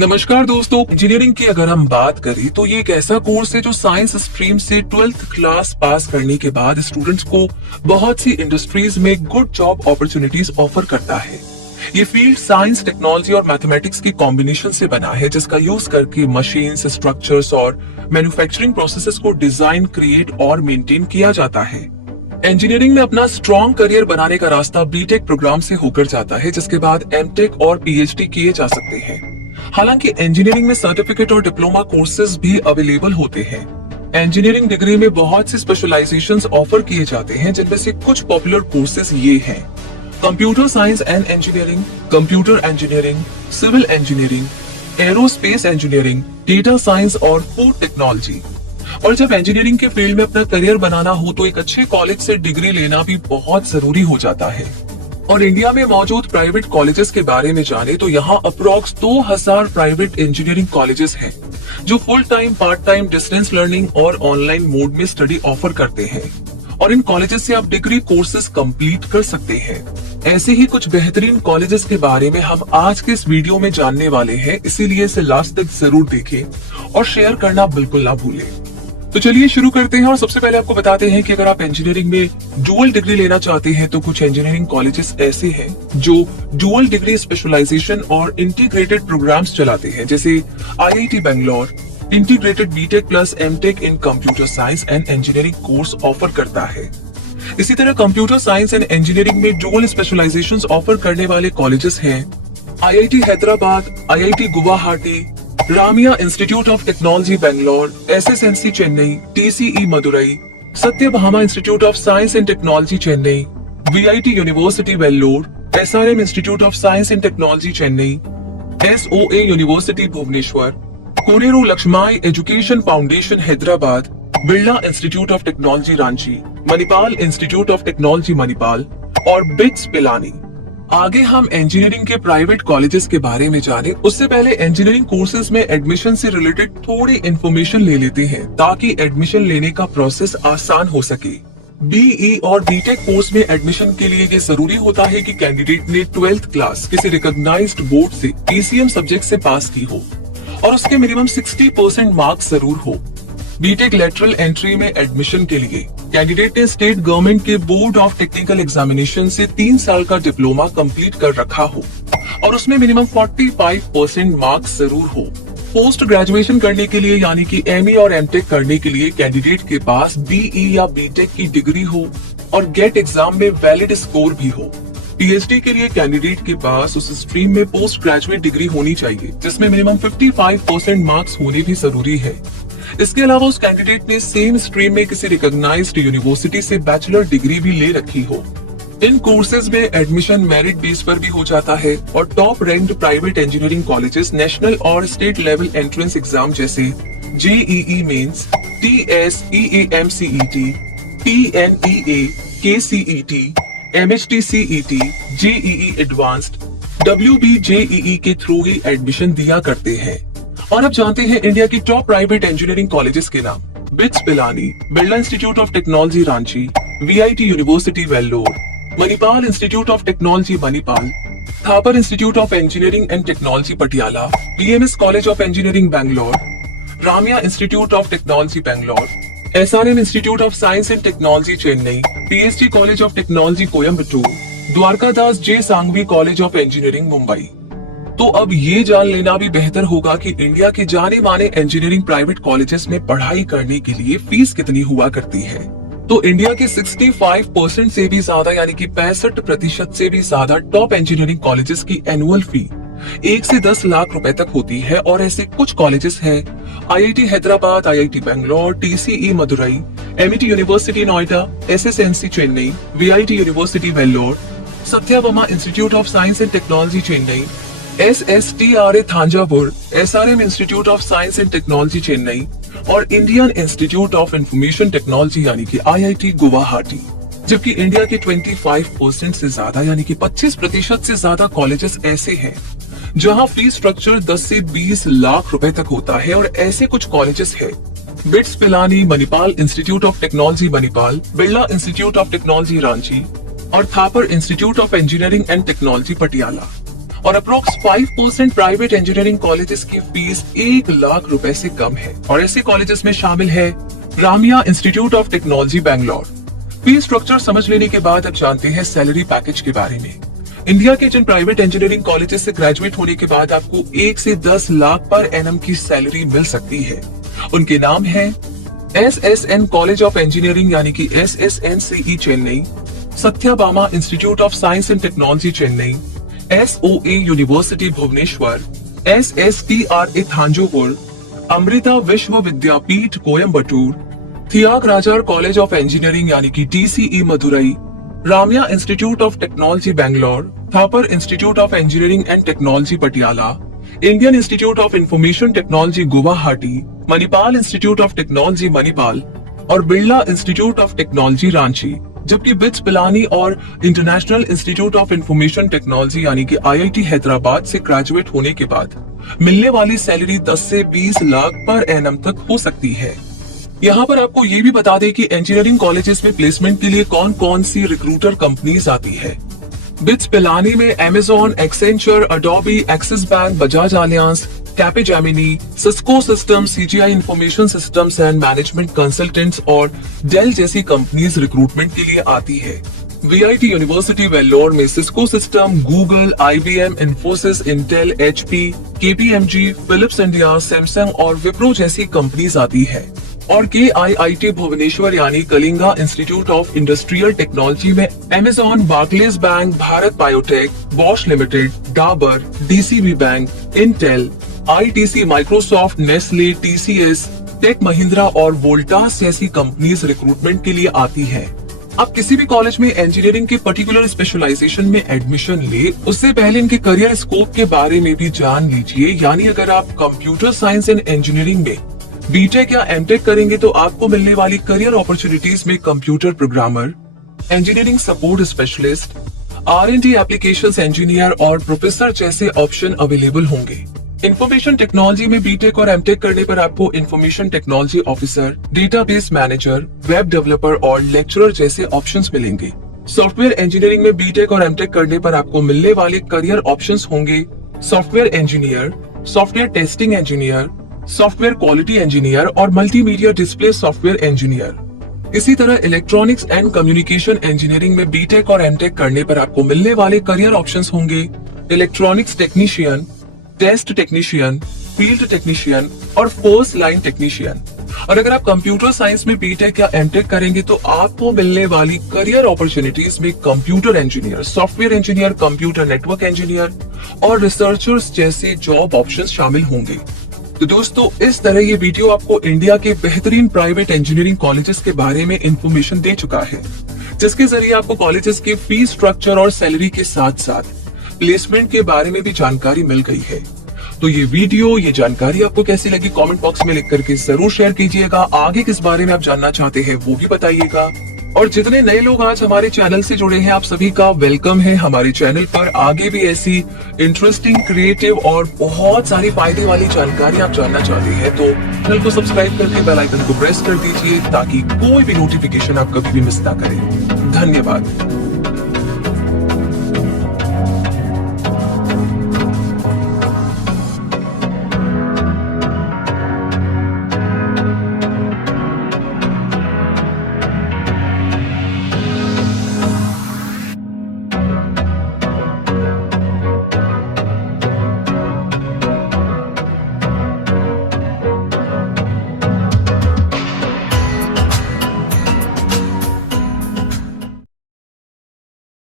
नमस्कार दोस्तों, इंजीनियरिंग की अगर हम बात करें तो ये एक ऐसा कोर्स है जो साइंस स्ट्रीम से 12th क्लास पास करने के बाद स्टूडेंट्स को बहुत सी इंडस्ट्रीज में गुड जॉब अपॉर्चुनिटीज ऑफर करता है। ये फील्ड साइंस, टेक्नोलॉजी और मैथमेटिक्स की कॉम्बिनेशन से बना है, जिसका यूज करके मशीन्स, स्ट्रक्चर्स और मैन्युफैक्चरिंग प्रोसेसेस को डिजाइन, क्रिएट और मेंटेन किया जाता है। इंजीनियरिंग में अपना स्ट्रॉन्ग करियर बनाने का रास्ता बीटेक प्रोग्राम से होकर जाता है, जिसके बाद एमटेक और पीएचडी किए जा सकते हैं। हालांकि इंजीनियरिंग में सर्टिफिकेट और डिप्लोमा कोर्सेज भी अवेलेबल होते हैं। इंजीनियरिंग डिग्री में बहुत सी स्पेशलाइजेशंस ऑफर किए जाते हैं, जिनमें से कुछ पॉपुलर कोर्सेज ये हैं: computer science and engineering, computer engineering, civil engineering, aerospace engineering, data science और फूड टेक्नोलॉजी। और जब इंजीनियरिंग के फील्ड में अपना करियर बनाना हो तो एक अच्छे कॉलेज से डिग्री लेना भी बहुत जरूरी हो जाता है। और इंडिया में मौजूद प्राइवेट कॉलेजेस के बारे में जाने तो यहाँ अप्रोक्स 2000 प्राइवेट इंजीनियरिंग कॉलेजेस हैं, जो full time, part time, distance learning और ऑनलाइन मोड में स्टडी ऑफर करते हैं। और इन कॉलेजेस से आप डिग्री कोर्सेज कंप्लीट कर सकते हैं। ऐसे ही कुछ बेहतरीन कॉलेजेस के बारे में हम आज के इस वीडियो में जानने वाले हैं, इसीलिए इसे लास्ट तक जरूर देखें और शेयर करना बिल्कुल ना भूलें। तो चलिए शुरू करते हैं। और सबसे पहले आपको बताते हैं कि अगर आप इंजीनियरिंग में डुअल डिग्री लेना चाहते हैं तो कुछ इंजीनियरिंग कॉलेजेस ऐसे हैं जो डुअल डिग्री स्पेशलाइजेशन और इंटीग्रेटेड प्रोग्राम्स चलाते हैं, जैसे IIT Bangalore integrated BTech plus MTech in computer science and engineering course offer करता है। इसी तरह कंप्यूटर साइंस एंड इंजीनियरिंग में डुअल स्पेशलाइजेशंस ऑफर करने वाले कॉलेजेस हैं IIT Hyderabad, IIT Guwahati, Ramaiah Institute of Technology Bangalore, SSNC Chennai, TCE Madurai, Sathyabama Institute of Science and Technology Chennai, VIT University Vellore, SRM Institute of Science and Technology Chennai, SOA University Bhubaneswar, Koneru Lakshmaiah Education Foundation Hyderabad, Birla Institute of Technology Ranchi, Manipal Institute of Technology Manipal और BITS Pilani. आगे हम engineering के private colleges के बारे में जाने उससे पहले इंजीनियरिंग कोर्सेज में एडमिशन से रिलेटेड थोड़ी इन्फॉर्मेशन ले लेते हैं, ताकि एडमिशन लेने का प्रोसेस आसान हो सके। बीई और बीटेक कोर्स में एडमिशन के लिए ये जरूरी होता है कि कैंडिडेट ने 12th क्लास किसी रिकॉग्नाइज्ड बोर्ड से पीसीएम सब्जेक्ट से पास की हो और उसके मिनिमम 60% मार्क्स जरूर हो। बीटेक लेटरल एंट्री में एडमिशन के लिए कैंडिडेट ने स्टेट गवर्नमेंट के बोर्ड ऑफ टेक्निकल एग्जामिनेशन से 3 साल का डिप्लोमा कंप्लीट कर रखा हो और उसमें मिनिमम 45% मार्क्स जरूर हो। पोस्ट ग्रेजुएशन करने के लिए यानी कि एमई और एमटेक करने के लिए कैंडिडेट के पास बीई या बीटेक की डिग्री हो और गेट एग्जाम में वैलिड स्कोर भी हो। पीएचडी के लिए कैंडिडेट के पास उस स्ट्रीम में पोस्ट ग्रेजुएट डिग्री होनी चाहिए, जिसमें मिनिमम 55% मार्क्स होने भी जरूरी है। इसके अलावा उस कैंडिडेट ने सेम स्ट्रीम में किसी रिकॉग्नाइज्ड यूनिवर्सिटी से बैचलर डिग्री भी ले रखी हो। इन कोर्सेज में एडमिशन मेरिट बेस पर भी हो जाता है और top ranked private engineering colleges national और स्टेट लेवल एंट्रेंस एग्जाम जैसे JEE Mains, TS EAMCET, TNEA, KCET, MHT CET, JEE Advanced, WBJEE के थ्रू ही एडमिशन दिया करते हैं। और अब जानते हैं इंडिया की टॉप प्राइवेट इंजीनियरिंग कॉलेजेस के नाम: BITS Pilani, Birla Institute of Technology Ranchi, VIT University Vellore, Manipal Institute of Technology Manipal, Thapar Institute of Engineering and Technology Patiala, PMS College of Engineering Bangalore, Ramaiah Institute of Technology Bangalore, SRM Institute of Science and Technology Chennai, PSD College of Technology Coimbatore, Dwarkadas J Sanghvi College of Engineering Mumbai. तो अब ये जान लेना भी बेहतर होगा कि India के जाने माने इंजीनियरिंग प्राइवेट कॉलेजेस में पढ़ाई करने के लिए फीस कितनी हुआ करती है। तो इंडिया के 65% से भी ज्यादा यानी कि 65% से भी ज्यादा टॉप इंजीनियरिंग कॉलेजेस की एनुअल फी 1 से 10 लाख रुपए तक होती है। और ऐसे कुछ कॉलेजेस हैं IIT Hyderabad, IIT Bangalore, TCE Madurai, MET University Noida, SSNC Chennai, VIT University Vellore, Sathyabama Institute of Science and Technology Chennai, SASTRA Thanjavur, SRM Institute of Science and Technology Chennai और Indian Institute of Information Technology यानी कि आईआईटी गुवाहाटी। जबकि इंडिया के 25% से ज्यादा यानी कि 25% से ज्यादा कॉलेजेस ऐसे हैं जहां फीस स्ट्रक्चर 10 से 20 लाख रुपए तक होता है। और ऐसे कुछ कॉलेजेस हैं BITS Pilani, Manipal Institute of Technology Manipal, Birla Institute of Technology Ranchi और Thapar Institute of Engineering and Technology Patiala. और अप्रोक्स 5% प्राइवेट इंजीनियरिंग कॉलेजेस की फीस 1 लाख रुपए से कम है। और ऐसे कॉलेजेस में शामिल है Ramiya Institute of Technology Bangalore. Fees structure समझ लेने के बाद अब जानते हैं सैलरी पैकेज के बारे में। इंडिया के जिन प्राइवेट इंजीनियरिंग कॉलेजेस से ग्रेजुएट होने के बाद आपको 1 से 10 लाख पर एनम की सैलरी मिल सकती है, उनके नाम है SSN कॉलेज ऑफ इंजीनियरिंग यानी कि SSNCE Chennai, Sathyabama Institute of Science and Technology Chennai, SOA University Bhubaneswar, SSTRA Thanjavur, Amrita Vishwa Vidyapeetham Coimbatore, Thiagarajar College of Engineering यानी कि TCE Madurai, Ramaiah Institute of Technology Bangalore, Thapar Institute of Engineering and Technology Patiala, Indian Institute of Information Technology Guwahati, Manipal Institute of Technology Manipal और Birla Institute of Technology Ranchi. जबकि BITS Pilani और International Institute of Information Technology यानी कि IIT Hyderabad से graduate होने के बाद मिलने वाली सैलरी 10 से 20 लाख पर एनम तक हो सकती है। यहाँ पर आपको ये भी बता दें कि इंजीनियरिंग कॉलेजेस में प्लेसमेंट के लिए कौन कौन सी रिक्रूटर कंपनीज आती है। बिट्स पिलानी में Amazon, Accenture, Adobe, Axis Bank, Bajaj Allianz, Capgemini, Cisco Systems, CGI Information Systems and Management Consultants और डेल जैसी कंपनीज रिक्रूटमेंट के लिए आती है। VIT यूनिवर्सिटी वेल्लोर में Cisco System, Google, IBM, Infosys, Intel, HP, KPMG, Philips India, Samsung और विप्रो जैसी कंपनीज आती है। और KIIT भुवनेश्वर यानी Kalinga Institute of Industrial Technology में Amazon, Barclays Bank, Bharat Biotech, Bosch Limited, Dabur, DCB Bank, Intel, ITC, Microsoft, Nestle, TCS, Tech Mahindra और वोल्टास जैसी कंपनीज रिक्रूटमेंट के लिए आती है। आप किसी भी कॉलेज में इंजीनियरिंग के पर्टिकुलर स्पेशलाइजेशन में एडमिशन ले, उससे पहले इनके करियर स्कोप के बारे में भी जान लीजिए। यानी अगर आप कंप्यूटर साइंस एंड इंजीनियरिंग में बीटेक या एमटेक करेंगे तो आपको मिलने वाली करियर अपॉर्चुनिटीज में computer programmer, engineering support specialist, R&D applications engineer और प्रोफेसर जैसे ऑप्शन अवेलेबल होंगे। इंफॉर्मेशन टेक्नोलॉजी में बीटेक और एमटेक करने पर आपको information technology officer, database manager, web developer और लेक्चरर जैसे ऑप्शंस मिलेंगे। सॉफ्टवेयर इंजीनियरिंग में बीटेक और एमटेक करने पर आपको मिलने वाले करियर ऑप्शंस होंगे software engineer, software testing engineer, software quality engineer और मल्टीमीडिया डिस्प्ले सॉफ्टवेयर इंजीनियर। इसी तरह इलेक्ट्रॉनिक्स एंड कम्युनिकेशन इंजीनियरिंग में बीटेक और एमटेक करने पर आपको मिलने वाले करियर ऑप्शंस होंगे electronics technician, test technician, field technician और फर्स्ट लाइन टेक्नीशियन। और अगर आप कंप्यूटर साइंस में बीटेक या एमटेक करेंगे तो आपको मिलने वाली करियर अपॉर्चुनिटीज में computer engineer, software engineer, computer network engineer और रिसर्चर्स जैसे जॉब ऑप्शंस शामिल होंगे। तो दोस्तों, इस तरह ये वीडियो आपको इंडिया के बेहतरीन प्राइवेट इंजीनियरिंग कॉलेजेस के बारे में इंफॉर्मेशन दे चुका है, जिसके जरिए आपको कॉलेजेस के फीस स्ट्रक्चर और सैलरी के साथ साथ प्लेसमेंट के बारे में भी जानकारी मिल गई है। तो ये वीडियो, ये जानकारी आपको कैसी लगी कमेंट बॉक्स में लिख करके जरूर शेयर कीजिएगा। आगे किस बारे में आप जानना चाहते हैं वो भी बताइएगा। और जितने नए लोग आज हमारे चैनल से जुड़े हैं, आप सभी का वेलकम है हमारे चैनल पर। आगे भी ऐसी इंटरेस्टिंग, क्रिएटिव और बहुत सारी फायदे वाली जानकारी आप जानना चाहते हैं तो चैनल को सब्सक्राइब करके बेल आइकन को प्रेस कर दीजिए ताकि कोई भी नोटिफिकेशन आप कभी भी मिस ना करें। धन्यवाद।